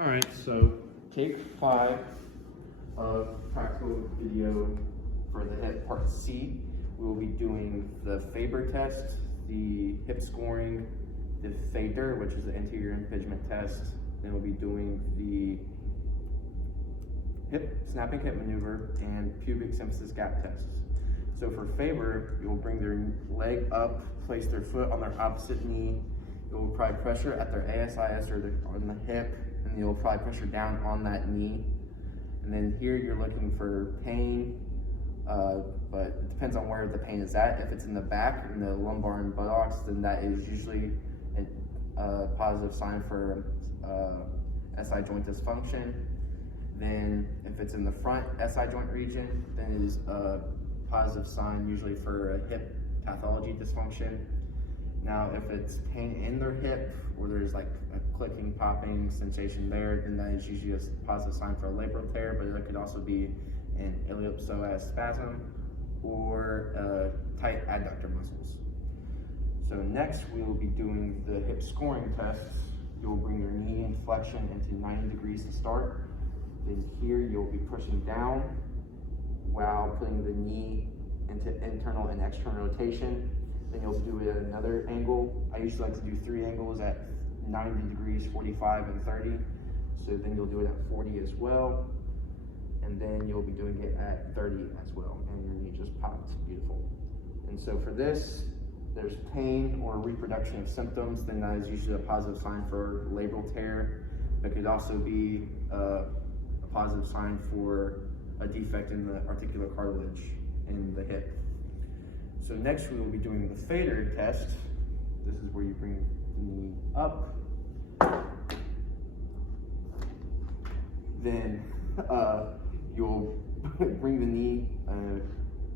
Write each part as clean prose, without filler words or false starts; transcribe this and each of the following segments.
All right, so take 5 of practical video for the hip part C. We will be doing the Faber test, the hip scoring, the Fader, which is the anterior impingement test. Then we'll be doing the snapping hip maneuver and pubic symphysis gap test. So for Faber, you'll bring their leg up, place their foot on their opposite knee. You'll apply pressure at their ASIS or on the hip, and you'll apply pressure down on that knee. And then here you're looking for pain, but it depends on where the pain is at. If it's in the back, in the lumbar and buttocks, then that is usually a positive sign for SI joint dysfunction. Then if it's in the front SI joint region, then it is a positive sign usually for a hip pathology dysfunction. Now, if it's pain in their hip, or there's like a clicking, popping sensation there, then that is usually a positive sign for a labral tear, but it could also be an iliopsoas spasm or tight adductor muscles. So next, we will be doing the hip scoring test. You'll bring your knee in flexion into 90 degrees to start. Then here, you'll be pushing down while putting the knee into internal and external rotation. Then you'll do it at another angle. I usually like to do 3 angles at 90 degrees, 45, and 30. So then you'll do it at 40 as well. And then you'll be doing it at 30 as well. And your knee just pops, beautiful. And so for this, there's pain or reproduction of symptoms, then that is usually a positive sign for labral tear. It could also be a positive sign for a defect in the articular cartilage in the hip. So next we will be doing the Fader test. This is where you bring the knee up. Then you'll bring the knee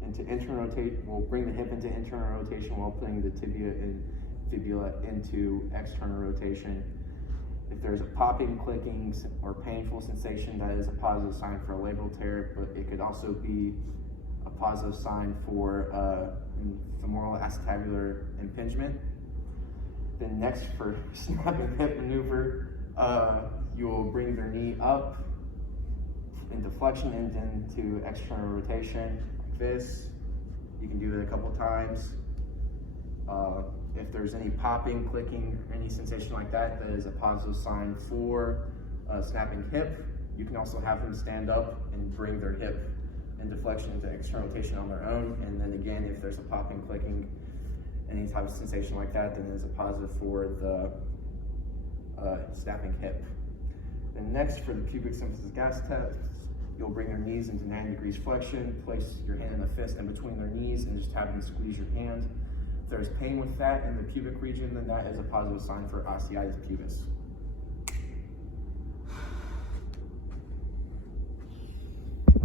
into internal rotation. We'll bring the hip into internal rotation while putting the tibia and fibula into external rotation. If there's a popping, clicking, or painful sensation, that is a positive sign for a labral tear, but it could also be a positive sign for femoral acetabular impingement. Then next, for snapping hip maneuver, you'll bring their knee up into flexion and into external rotation like this. You can do it a couple times. If there's any popping, clicking, any sensation like that, that is a positive sign for snapping hip. You can also have them stand up and bring their hip into flexion into external rotation on their own. And then again, if there's a popping, clicking, any type of sensation like that, then it is a positive for the snapping hip. Then next, for the pubic symphysis gap test, you'll bring your knees into 90 degrees flexion, place your hand in a fist in between their knees, and just have them squeeze your hand. If there's pain with that in the pubic region, then that is a positive sign for osteitis pubis.